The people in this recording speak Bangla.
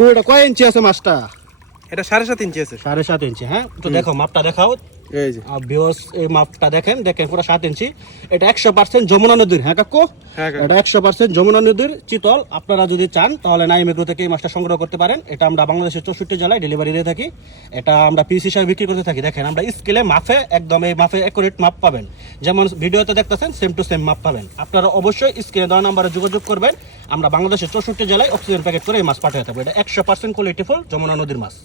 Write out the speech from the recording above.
কোটা কয় ইঞ্চি আছে মাছটা? এটা 7.5 ইঞ্চি আছে। 7.5 ইঞ্চি। হ্যাঁ, তো দেখো মাপটা দেখাও। এই যে ভিউয়ার্স, এই মাপটা দেখেন পুরো 7 ইঞ্চি। এটা 100% যমুনা নদীর। হ্যাঁ কাকু, হ্যাঁ কাকা। এটা 100% যমুনা নদীর চিতল। আপনারা যদি চান তাহলে নাইম এগ্রো থেকে এই মাছটা সংগ্রহ করতে পারেন। এটা আমরা বাংলাদেশের 64 জেলায় ডেলিভারি দিয়ে থাকি। এটা আমরা পিস হিসাবে বিক্রি করতে থাকি। দেখেন আমরা স্কেলে মাপে একদম এই মাপে অ্যাকুরেট মাপ পাবেন, যেমন ভিডিওতে দেখতেছেন সেম টু সেম মাপ পাবেন। আপনারা অবশ্যই স্ক্রিনে দেওয়া নাম্বারে যোগাযোগ করবেন। আমরা বাংলাদেশের 64 জেলায় অক্সিজেন প্যাকেট করে এই মাছ পাঠিয়ে থাকবো। এটা 100% কোয়ালিটিফুল যমুনা নদীর মাছ।